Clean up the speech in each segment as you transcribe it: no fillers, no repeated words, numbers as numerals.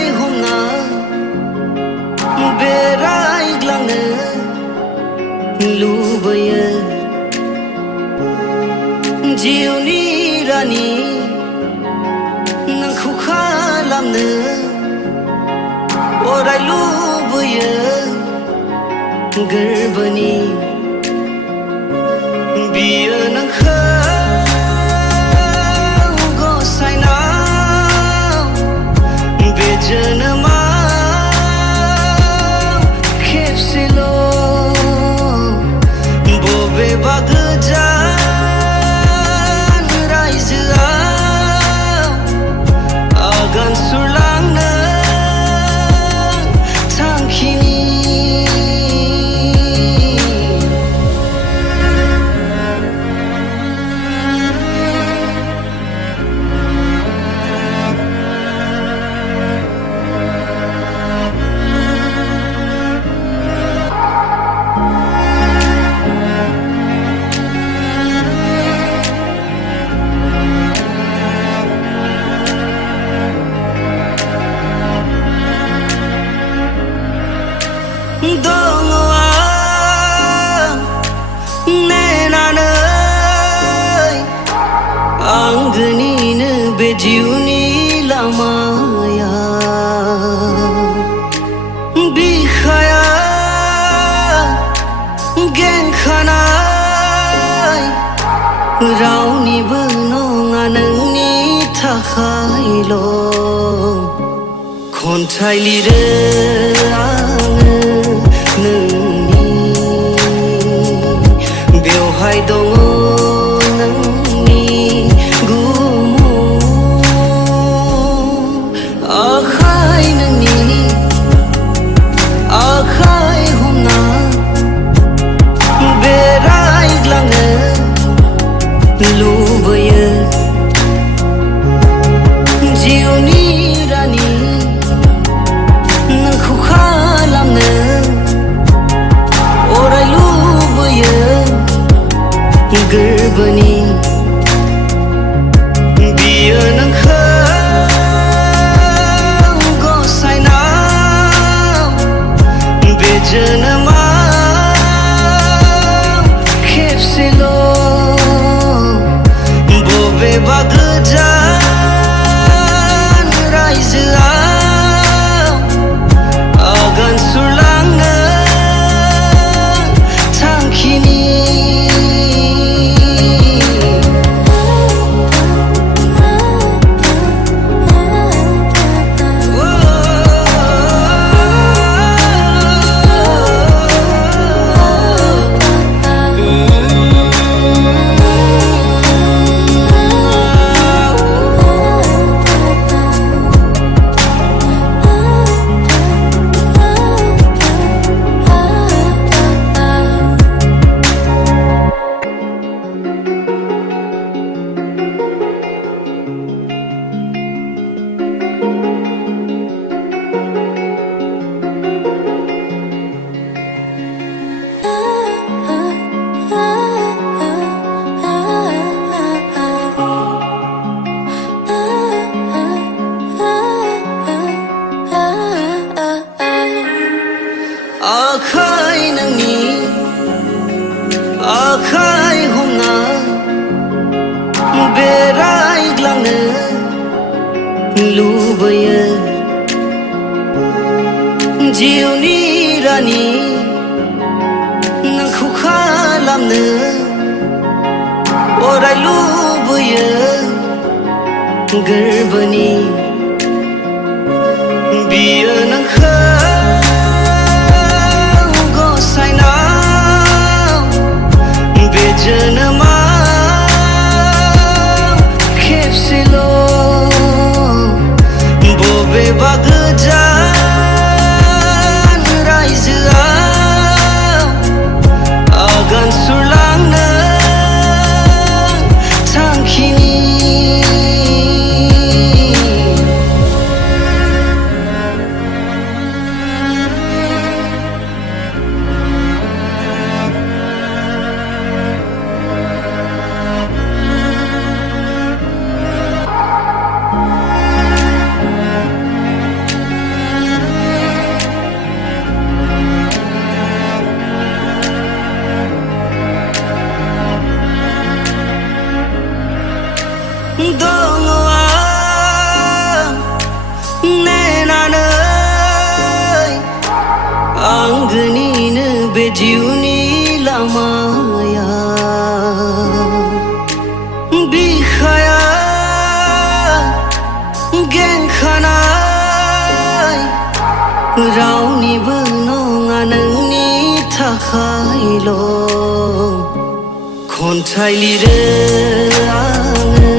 आखाय हमना बेरायग्लांनो लुबैयो जिउनि रानि नोंखौ खालामनो अराय लुबैयो गोरबोनि बियो नोंखौ गसायनाव बे जोनोमाव खेबसेल' बबेबा गोजान रायजोआव आगान सुरलांनो थांखिनि दङ आं नेनानै आंगोनिनो बे जिउनि लामायाव बिखाया गेंखानाय रावनिबो नङा नोंनि थाखायल' खन्थाइ लिरो आङो नोंनि बेवहाय दङ नोंनि गुमुर आखाय नोंनि आखाय हमना बेरायग्लांनो लुबैयो जिउनि रानि नोंखौ खालामनो अराय लुबैयो गोरबोनि बियो नोंखौ गसायनाव बे जोनोमाव खेबसेल' बबेबा गोजान रायजोआव आगान सुरलांनो थांखिनि आखाय नोंनि आखाय हमना बेरायग्लांनो लुबैयो जिउनि रानि नोंखौ खालामनो अराय लुबैयो गोरबोनि बियो नोंखौ बे जोनोमाव खेबसेल' बबेबा गोजान रायजोआव आगान सुरलांनो थांखिनि जिउनि लामाया बिखाया गेंखानाय रावनिबो नङा नोंनि थाखायल' खन्थाइ लिरो आङो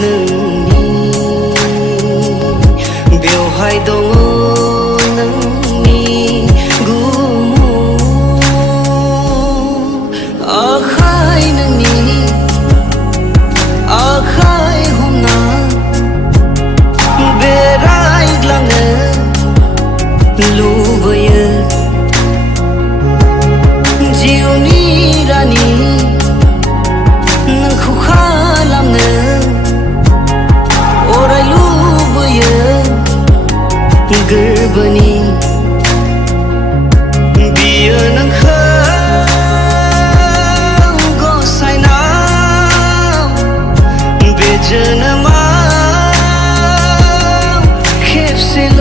नोंनि बेवहाय दङ नोंनि आखाइ नोंनि आखाइ हमना बेरायग्लांनो लुबैयो जिउनि रानि नोंखौ खालामनो अराय लुबैयो गोरबोनि बियो नोंखौ जोनोमाव खेबसेल'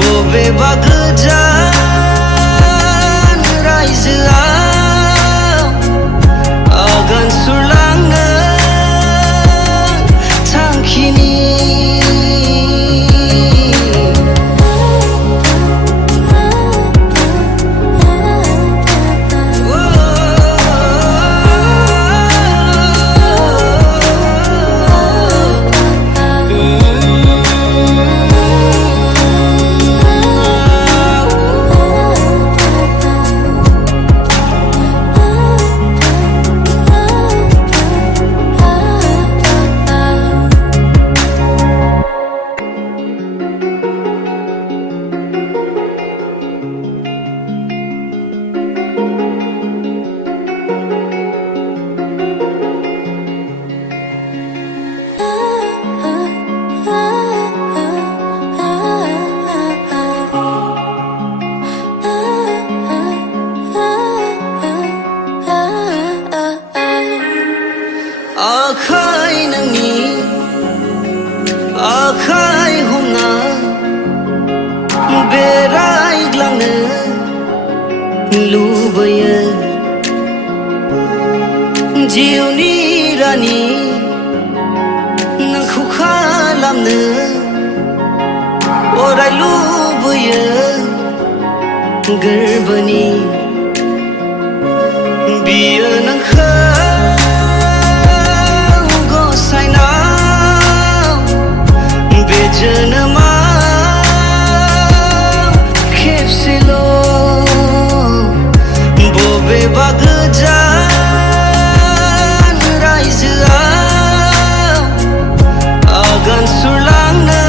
बबेबा गोजान रायजोआव आगान सुरलांनो थांखिनि आखाइ नोंनि आखाइ हमना बेरायग्लांनो लुबैयो जिउनि रानि नोंखौ खालामनो अराय लुबैयो गोरबोनि बियो नोंखौ जोनोमाव खेबसेल' बबेबा गोजान रायजोआव आगान सुरलांनो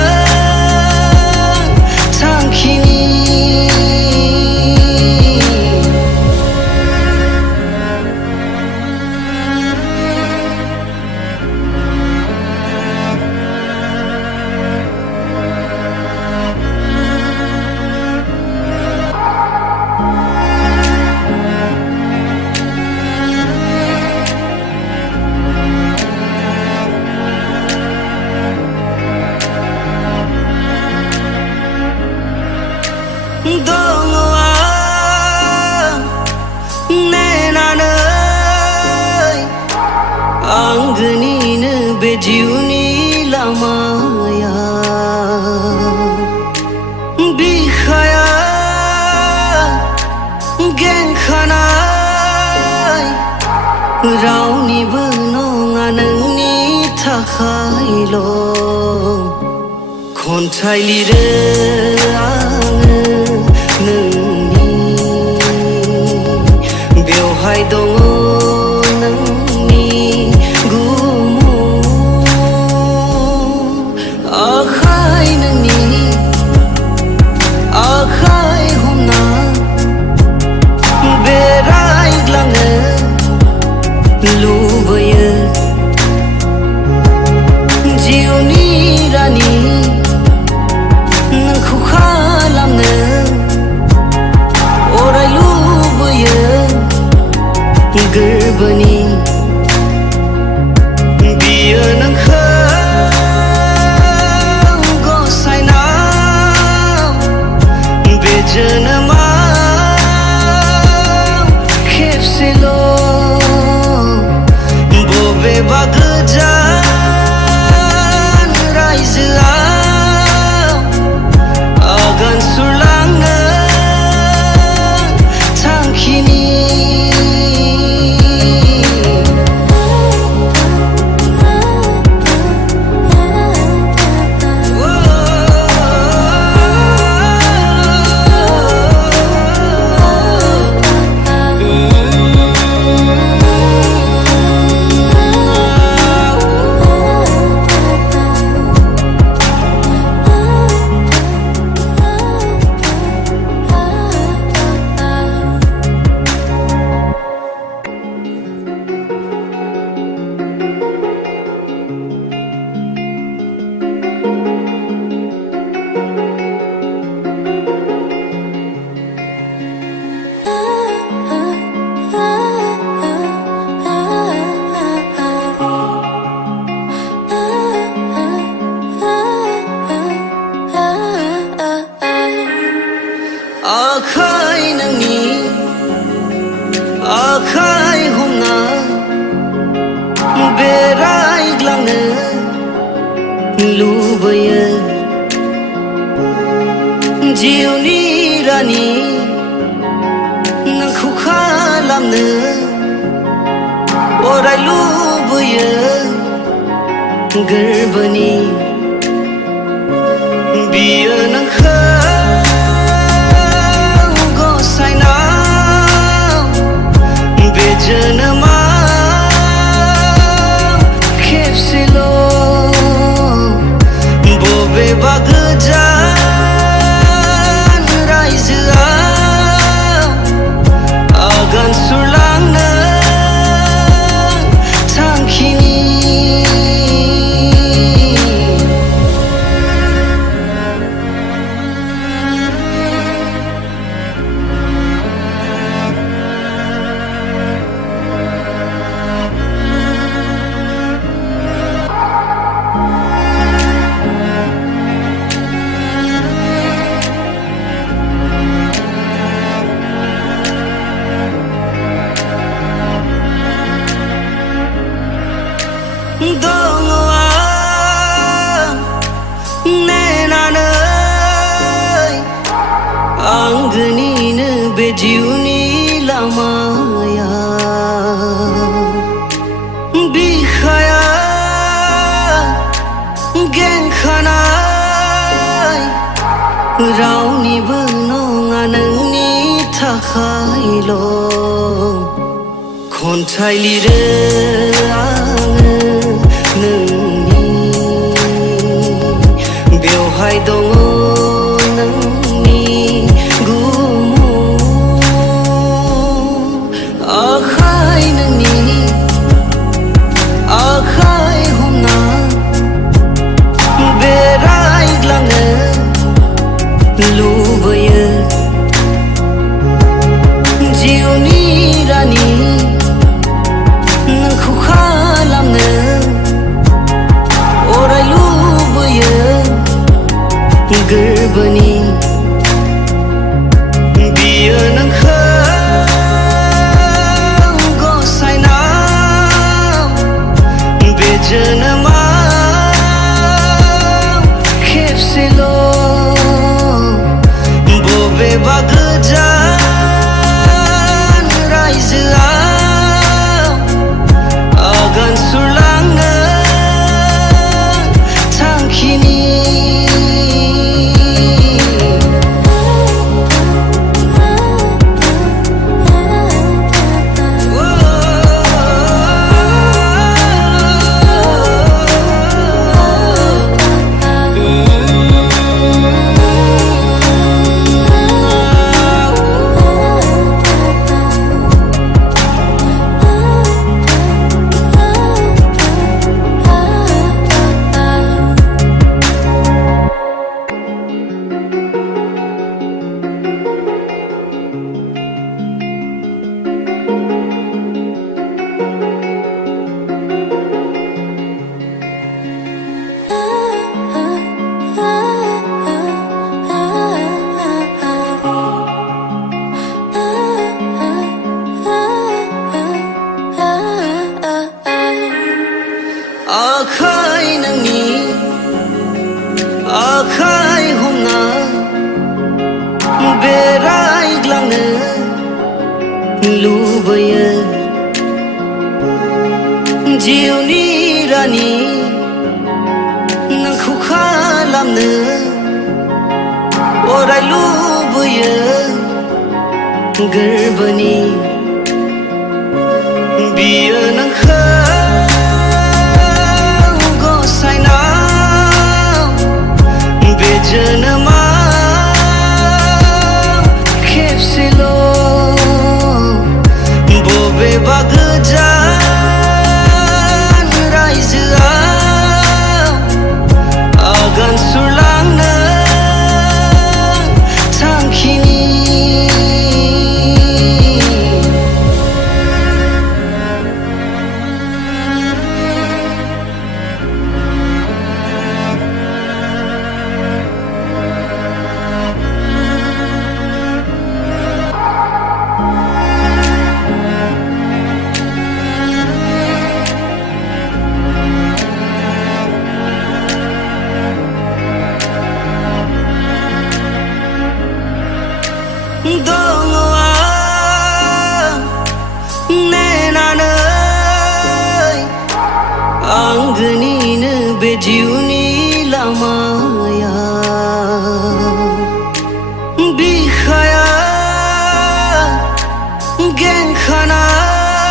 थांखिनि दङ आं नेनानै आंगोनिनो बे जिउनि लामाया बिखाया गेंखानाय रावनिबो नङा नोंनि थाखायल' खन्थाइ लिरो आङो नोंनि बेवहाय दङ नोंनि आखाइ नोंनि आखाइ हमना बेरायग्लांनो लुबैयो जिउनि रानि नोंखौ खालामनो अराय लुबैयो गोरबोनि बियो नोंखौ जिउनि रानि नोंखौ खालामनो अराय लुबैयो गोरबोनि बियो नोंखौ गसाइनाव बे जोनोमाव खेबसेल' बबेबा गोजान रायजोआव आगान सुरलांनो थांखिनि दङ आं नेनानै आंगोनिनो बे जिउनि लामायाव बिखाया गेंखानाय रावनिबो नङा नोंनि थाखायल' खन्थाइ लिरो आङो नोंनि बेवहाय दङ नोंनि गुमुर आखाइ नोंनि आखाइ हमना बेरायग्लांनो लुबैयो जिउनि रानि नोंखौ खालामनो अराय लुबैयो गोरबोनि बियो नोंखौ गसाइनाव बे जोनोमाव खेबसेल' बबेबा गोजान रायजोआव आगान सुरलांनो थांखिनि आखाइ नोंनि आखाइ हमना बेरायग्लांनो लुबैयो जिउनि रानि नोंखौ खालामनो अराय लुबैयो गोरबोनि बियो नोंखौ बे जोनोमाव खेबसेल' बबेबा गोजान रायजोआव आगान सुरलांनो थांखिनि जिउनि लामाया बिखाया गेंखानाय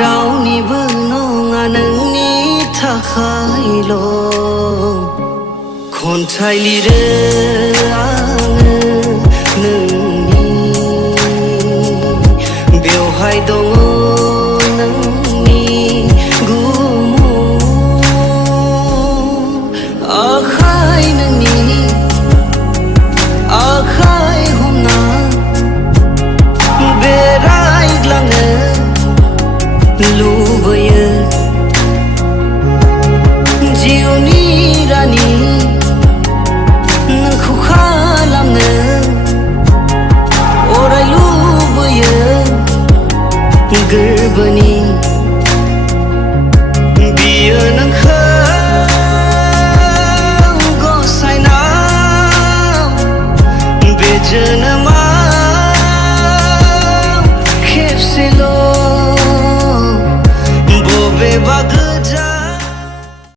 रावनिबो नङा नोंनि थाखायल' खन्थाइ लिरो आङो नोंनि बेवहाय दङ नोंनि गुमुर आखाइ नोंनि आखाइ हमना बेरायग्लांनो लुबैयो जिउनि रानि नोंखौ खालामनो अराय लुबैयो गोरबोनि बियो नोंखौ गसाइनाव बे जोनोम